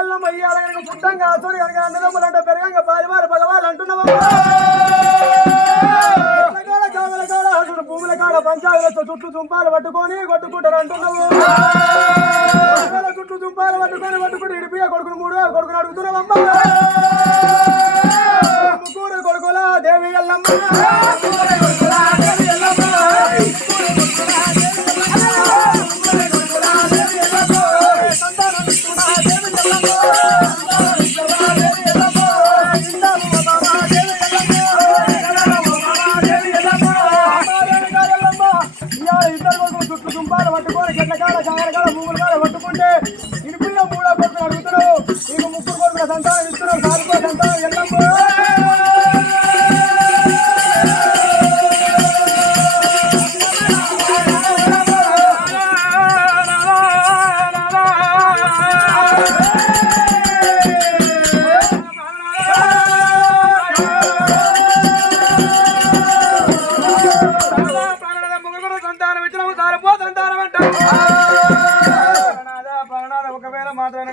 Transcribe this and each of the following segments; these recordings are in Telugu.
ఎల్లమ్మ ఇయ్యాల పుట్టంగా అసలు కనుక అన్నదమ్ములంటే పెరగంగా పారివారు పగవాళ్ళు అంటున్నావా భూముల కాడ పంచాయతీలతో చుట్టూ దుంపాలు పట్టుకొని కొట్టుకుంటారు అంటున్నావు చుట్టూ దుంపాలు పట్టుకొని ఇడిపియ కొడుకును 3 కొడుకును అడుగుతున్నావమ్మ ముగ్గురు కొడుకుల దేవి ఎల్లమ్మ పట్టుకొని చెట్లకాడ చాగలకాడ భూముల కాడ పట్టుకుంటే ఇనిపిల్ల 3 కొడుకులు అడుగుతున్నావు నీకు 3 కొడుకుల సంతానం ఇస్తున్నావు సాగుకో సంతానం ఎల్లమ్మ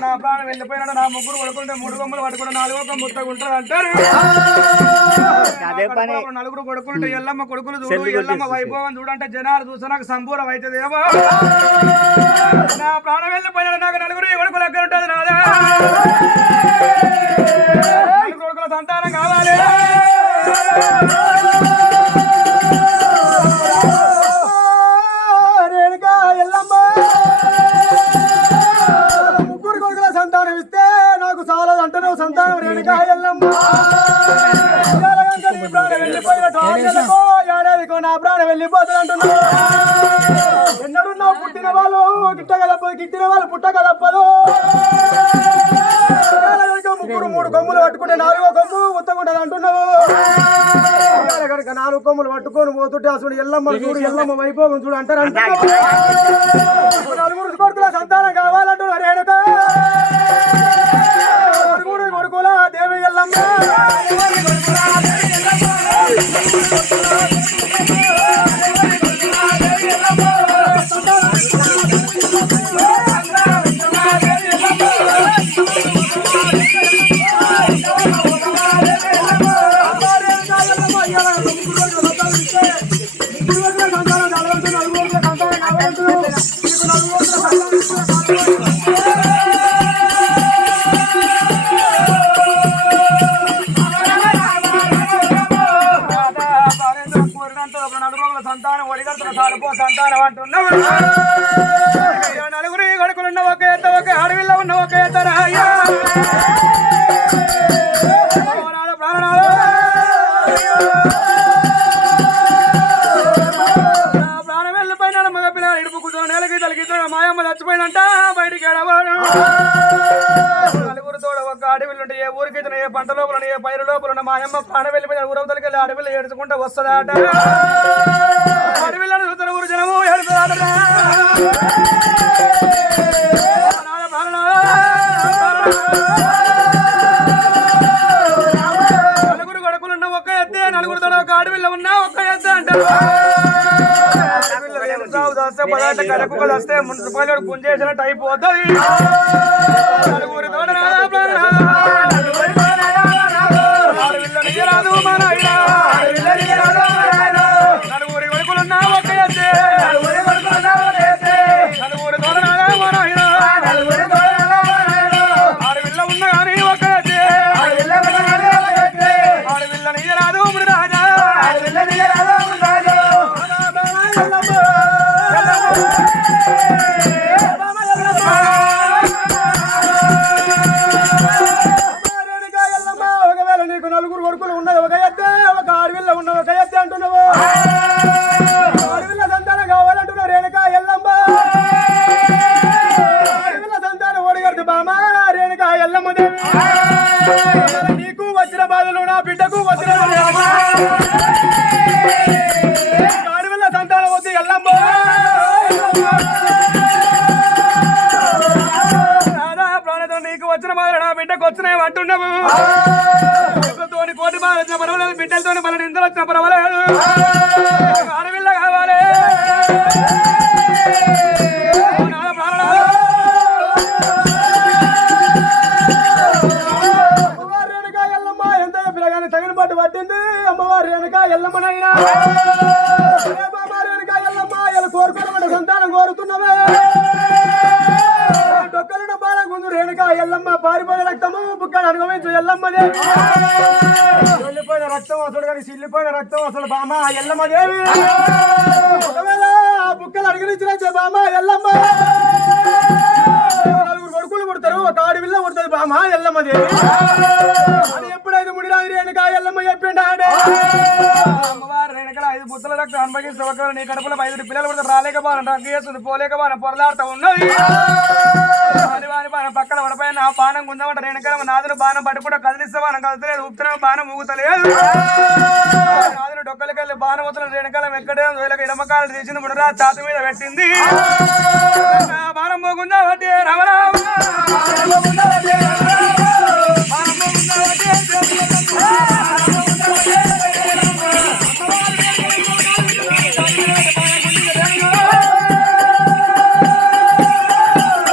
నా ప్రాణం వెళ్ళిపోయినా నా ముగ్గురు పడుకుంటే 3 కొమ్ములు పట్టుకుంటే 4 కొమ్ములు ముత్తగుంటారు అంటారు నలుగురు కొడుకుంటే ఎల్లమ్మ కొడుకులు చూడు ఎల్లమ్మ వైభవం చూడంటే జనాలు చూస్తే నాకు సంపూర్ణం అవుతుందేమో నా ప్రాణం వెళ్ళిపోయినా నాకు నలుగురు కొడుకులు ఎక్కడ ఉంటుంది నాదా కొడుకుల సంతానం కావాలి రేణుకా ఎల్లమ్మ సంతానం ఇస్తే నాకు చాలా అంటున్నావు సంతానం రేణుకా ఎల్లమ్మ ఏడాదికో నా ప్రాణం వెళ్ళిపోతుంది అంటున్నావు ఎన్నడున్నావు పుట్టిన వాళ్ళు గిట్టక తప్పదు గిట్టిన వాళ్ళు పుట్టక తప్పదు 3 కొమ్ములు పట్టుకుంటే 4వ కొమ్ము ఉత్తకుంటది అంటున్నావు కనుక 4 కొమ్ములు పట్టుకొని పోతుంటే అసలు ఎల్లమ్మ చూడు ఎల్లమ్మ వైభోగం చూడు అంటారు అంటున్నావు 4 కొడుకుల సంతానం కావాలంటున్నారు రేణుకా కొడుకుల దేవి ఎల్లమ్మ సంతానం ఒడిగడుతున్న సాడుపో సంతానం అంటున్నావు నలుగురు కొడుకులున్న ఒక ఎత్త ఒక అడవిలో ఉన్న ఒక ఎత్తరా ప్రాణం వెళ్ళిపోయిన మగ పిల్లలు ఇడుపు కూర్చొని నెలకి తలకి మాయమ్మ చచ్చిపోయినంట బయటికి ఎడవాడు నలుగురు తోడ ఒక అడవిలో ఉంటే ఏ ఊరికి ఏ పంట లోపల ఏ పైరు లోపల మాయమ్మ ప్రాణం వెళ్ళిపోయిన ఊరవతలకి వెళ్ళి అడవిలో ఏడుచుకుంటూ వస్తుందట అడవిలో చూస్తున్న ఊరు జనము ఏడుతుందట నలుగురు కొడుకులున్న ఒక ఎత్తే నలుగురు తోడ ఒక అడవిలో ఉన్న ఒక ఎత్తే అంటారు పదార్థ కడుపులు వస్తే మున్సిపాలిటీ గుంజేసినట్టు అయిపోతుంది నలుగురి తోడ నలుగురి కొడుకులున్నా ఒక ఎత్తే నలుగురి తోడనాడా మన ఆడవిల్ల ఉన్న కానీ ఒక ఎత్తే ఆడవిల్ల నీరాదు రాజా ఒకవేళ నీకు నలుగురు కొడుకులు ఉన్నది ఒక ఎత్తే ఒక అడవిలో ఉన్న ఒక ఎత్తే అంటున్నావు అడవిలో సంతానం కావాలంటున్నావు రేణుకా ఎల్లమ్మ అడవిలో సంతానం ఓడిగడుతు బామా రేణుకా ఎల్లమ్మ దేవి నీకు వచ్చిన బాధలు నా బిడ్డకు వచ్చిన అడవిలో సంతానం వద్దు ఎల్లమ్మ ప్రాణతో నీకు వచ్చిన బాధలు నా బిడ్డకు వచ్చినాయి అంటున్నావు కోటి బాధ వచ్చిన పర్వాలేదు బిడ్డలతో మన నిందలు వచ్చిన పర్వాలేదు అడవిలో కావాలి అమ్మవారు వెనక ఎల్లమ్మనైనా బామారు వెనక ఎల్లమ్మ ఇలా కోరుకోవడం సంతానం కోరుతున్నవే డొక్కలను బాల గుందు రేణుక ఎల్లమ్మ పారిపోయిన రక్తము బుక్కను అనుగమించు ఎల్లమ్మదే వెళ్ళిపోయిన రక్తం అసలు కానీ సిల్లిపోయిన రక్తం అసలు బామ ఎల్లమ్మ దేవి ఒకవేళ ఆ బుక్కలు అడిగిన బామ ఎల్లమ్మ నలుగురు కొడుకులు పుడతారు ఒక ఆడవిల్ల పుడుతుంది బామ ఎల్లమ్మ దేవి అది ఎప్పుడైతే ముడిరాది రేణుక ఎల్లమ్మ చెప్పిండాడే అమ్మవారు రేణుకల 5 బుద్ధల రక్తం అనుభవిస్తే ఒకవేళ నీ కడుపులో 5 పిల్లలు పుడతారు రాలేకపోవడం రంగు చేస్తుంది పోలేకపోవడం పొరలాడుతూ ఉన్నది వాని బాణం పక్కన పడిపోయిన ఆ బాణం గుంజమంట రేణుకల నాదులు బాణం పట్టుకుంటే కదిలిస్తే బాణం కదులుతలేదు ఉత్తరం బాణం ఊగుతలేదు నాదులు డొక్కలకెళ్ళి బాణం వస్తున్న రేణుకలం ఎక్కడే వేలకు ఇడమకాలు తీసింది ముడరా ఛాతి మీద పెట్టింది బాణం పోగుందా బట్టి రమరామ